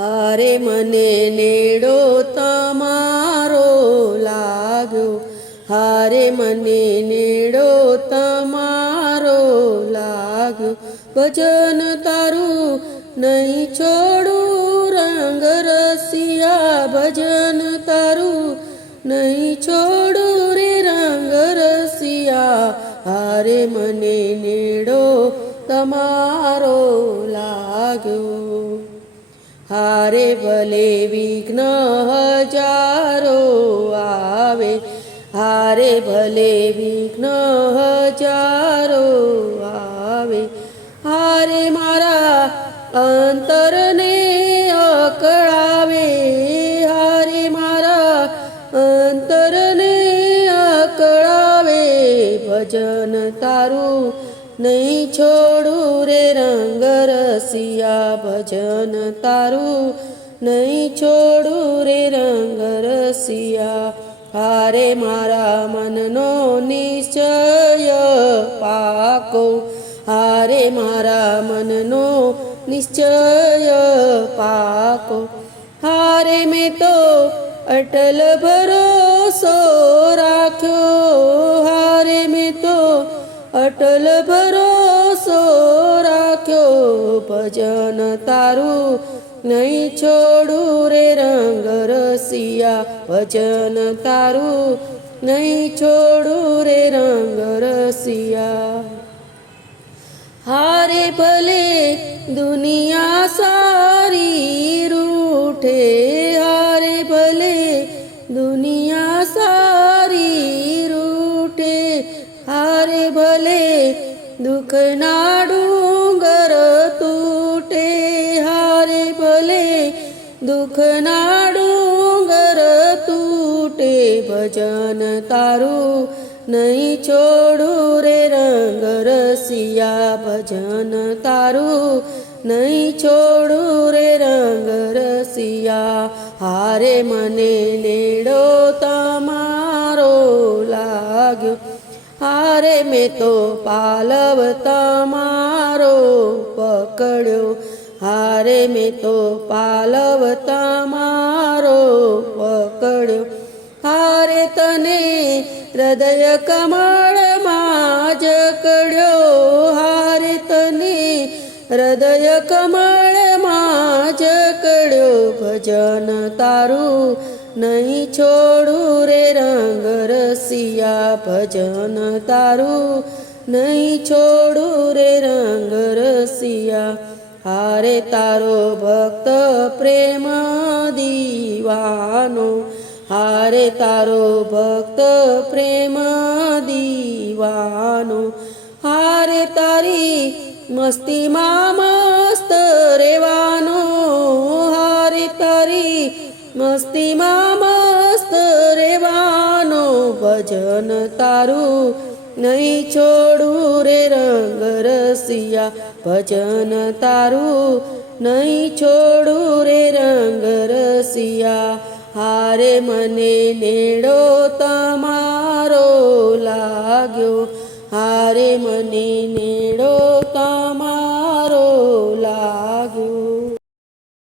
હારે મને નેડો તમારો લાગ્યો. હારે મને નેડો તમારો લાગ્યો. ભજન તારું નહીં છોડું, રંગ રસિયા ભજન તારું નહીં છોડું રે, રંગ રસિયા. હારે મને નેડો તમારો લાગ્યો. હારે ભલે વિઘ્ન હજારો આવે, હારે ભલે વિઘ્ન હજારો આવે, હારે મારા અંતરને અકળાવે, હારે મારા અંતરને અકળાવે, ભજન તારું નહીં છોડું રે રંગ રસિયા ભજન તારું નહીં છોડું રે રંગ રસિયા. હારે મારા મનનો નિશ્ચય પાકો. હારે મારા મનનો નિશ્ચય પાકો. હારે મેં તો અટલ ભરોસો રાખ્યો. હારે મેં તો અટલ ભરોસો રાખ્યો ભજન તારું નહીં છોડું રે રંગ રસિયા. ભજન તારું નહીં છોડું રે રંગ રસિયા. હારે ભલે દુનિયા સારી રૂઠે, હારે ભલે દુનિયા સારી રૂઠે, હારે ભલે દુઃખના ડુંગર તૂટે, હારે ભલે દુઃખના ડુંગર તૂટે, ભજન તારું નહીં છોડું રે રંગ રસિયા, ભજન તારું નહીં છોડું રે રંગ રસિયા, હારે મને નેડો તમારો લાગ્યો. હારે મેં તો પાલવ તમારો પકડ્યો. હારે મેં તો પાલવ તમારો પકડ્યો. હારે તને હૃદય કમળમાં જકડ્યો હારે તને હૃદય કમળમાં જકડ્યો ભજન તારું નહીં છોડું રે રંગ રસિયા, ભજન તારું. નહીં છોડું રે રંગ રસિયા, હારે તારો ભક્ત પ્રેમ દીવાનો. હારે તારો ભક્ત પ્રેમ દીવાનો. હારે તારી મસ્તીમાં મસ્ત રેવાનો હારે તારી મસ્તીમાં મસ્ત રેવાનો ભજન તારું નહીં છોડું રે રંગ રસિયા. ભજન તારું નહીં છોડું રે રંગ રસિયા. હારે મને નેડો તમારો લાગ્યો. હારે મને નેડો